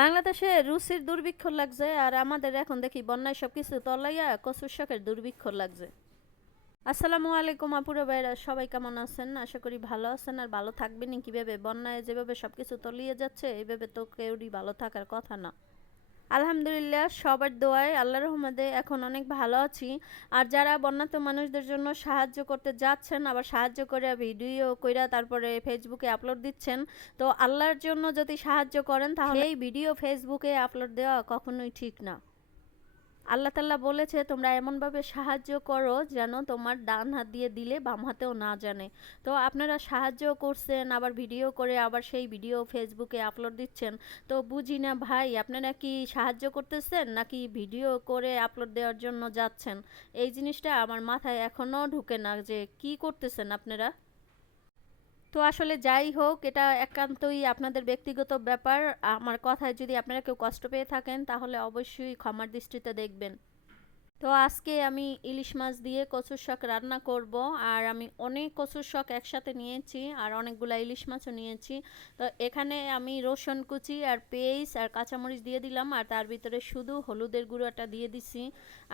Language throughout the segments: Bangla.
বাংলাদেশে রুচির দুর্ভিক্ষ লাগছে আর আমাদের এখন দেখি বন্যায় সবকিছু তলাইয়া কচুর শাকের দুর্ভিক্ষ লাগছে। আসসালামু আলাইকুম আপুরা ভাইরা, সবাই কেমন আছেন? আশা করি ভালো আছেন আর ভালো থাকবেন। কিভাবে বন্যায় যেভাবে সবকিছু তলিয়ে যাচ্ছে এইভাবে তো কেউই ভালো থাকার কথা না। আলহামদুলিল্লাহ সবার দোয়ায় আল্লাহর রহমতে এখন অনেক ভালো আছি। আর যারা বন্যার্ত মানুষদের জন্য সাহায্য করতে যাচ্ছেন, আবার সাহায্য করে ভিডিও কইরা তারপরে ফেসবুকে আপলোড দিচ্ছেন, তো আল্লাহর জন্য যদি সাহায্য করেন তাহলে এই ভিডিও ফেসবুকে আপলোড দেওয়া কখনোই ঠিক না। আল্লাহ তাআলা বলেছে তোমরা এমনভাবে সাহায্য করো যেন তোমার ডান হাত দিয়ে দিলে বাম হাতেও না জানে। তো আপনারা সাহায্য করছেন, আবার ভিডিও করে আবার সেই ভিডিও ফেসবুকে আপলোড দিচ্ছেন। তো বুঝি না ভাই, আপনারা কি সাহায্য করতেছেন নাকি ভিডিও করে আপলোড দেওয়ার জন্য যাচ্ছেন? এই জিনিসটা আমার মাথায় এখনও ঢুকে না যে কি করতেছেন আপনারা। তো আসলে যাই হোক, এটা একান্তই আপনাদের ব্যক্তিগত ব্যাপার। আমার কথায় যদি আপনারা কেউ কষ্ট পেয়ে থাকেন তাহলে অবশ্যই ক্ষমার দৃষ্টিতে দেখবেন। তো আজকে আমি ইলিশ মাছ দিয়ে কচুর শাক রান্না করব। আর আমি অনেক কচুর শাক একসাথে নিয়েছি আর অনেকগুলা ইলিশ মাছও নিয়েছি। তো এখানে আমি রসুন কুচি আর পেঁয়াজ আর কাঁচামরিচ দিয়ে দিলাম, আর তার ভিতরে শুধু হলুদের গুঁড়োটা দিয়ে দিছি।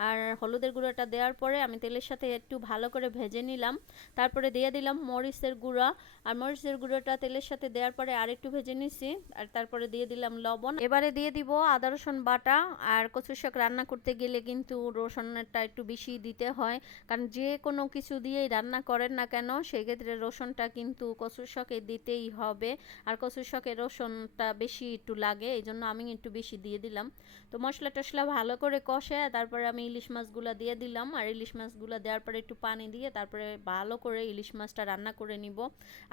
আর হলুদের গুঁড়োটা দেওয়ার পরে আমি তেলের সাথে একটু ভালো করে ভেজে নিলাম। তারপরে দিয়ে দিলাম মরিচের গুঁড়া, আর মরিচের গুঁড়োটা তেলের সাথে দেওয়ার পরে আর একটু ভেজে নিছি। আর তারপরে দিয়ে দিলাম লবণ। এবারে দিয়ে দিব আদা রসুন বাটা। আর কচুর শাক রান্না করতে গেলে কিন্তু রসুনটা একটু বেশি দিতে হয়, কারণ যে কোনো কিছু দিয়েই রান্না করেন না কেন সেক্ষেত্রে রসুনটা কিন্তু কচুর শাকে দিতেই হবে। আর কচুর শাকে রসুনটা বেশি একটু লাগে, এই জন্য আমি একটু বেশি দিয়ে দিলাম। তো মশলা টশলা ভালো করে কষে তারপরে আমি ইলিশ মাছগুলো দিয়ে দিলাম। আর ইলিশ মাছগুলো দেওয়ার পরে একটু পানি দিয়ে তারপরে ভালো করে ইলিশ মাছটা রান্না করে নিব।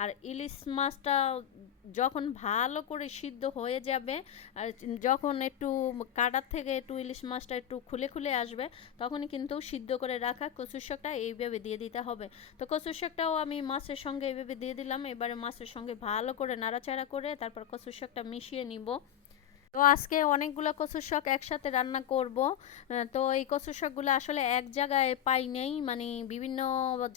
আর ইলিশ মাছটা যখন ভালো করে সিদ্ধ হয়ে যাবে, আর যখন একটু কাটার থেকে একটু ইলিশ মাছটা একটু খুলে খুলে আসবে, তখনই কিন্তু সিদ্ধ করে রাখা কচুর শাকটা এইভাবে দিয়ে দিতে হবে। তো কচুর শাকটাও আমি মাছের সঙ্গে এইভাবে দিয়ে দিলাম। এবারে মাছের সঙ্গে ভালো করে নাড়াচাড়া করে তারপর কচুর শাকটা মিশিয়ে নিব। তো আজকে অনেকগুলো কচুর শাক একসাথে রান্না করব। তো এই কচুর শাকগুলো আসলে এক জায়গায় পাই নেই, মানে বিভিন্ন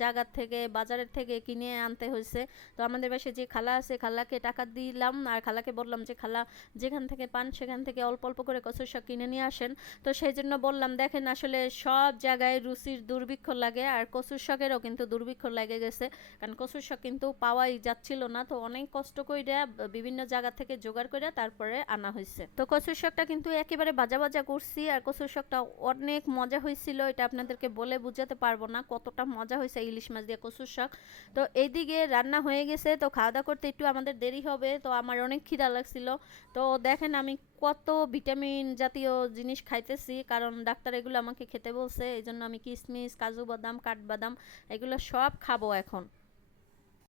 জায়গার থেকে বাজারের থেকে কিনে আনতে হয়েছে। তো আমাদের বাসায় যে খালা আছে খালাকে টাকা দিলাম, আর খালাকে বললাম যে খালা যেখান থেকে পান সেখান থেকে অল্প অল্প করে কচুর শাক কিনে নিয়ে আসেন। তো সেই জন্য বললাম, দেখেন আসলে সব জায়গায় রুচির দুর্ভিক্ষ লাগে, আর কচুর শাকেরও কিন্তু দুর্ভিক্ষ লেগে গেছে। কারণ কচুর শাক কিন্তু পাওয়াই যাচ্ছিল না, তো অনেক কষ্ট করে বিভিন্ন জায়গা থেকে জোগাড় করে তারপরে আনা হয়েছে। তো কচুর শাকটা কিন্তু একেবারে ভাজা ভাজা করছি, আর কচুর শাকটা অনেক মজা হয়েছিল। এটা আপনাদেরকে বলে বুঝাতে পারবো না কতটা মজা হয়েছে ইলিশ মাছ দিয়ে কচুর শাক। তো এইদিকে রান্না হয়ে গেছে, তো খাওয়া দাওয়া করতে একটু আমাদের দেরি হবে। তো আমার অনেক খিদা লাগছিল। তো দেখেন আমি কত ভিটামিন জাতীয় জিনিস খাইতেছি, কারণ ডাক্তার এগুলো আমাকে খেতে বলছে। এই জন্য আমি কিশমিশ, কাজু বাদাম, কাঠবাদাম এগুলো সব খাবো এখন।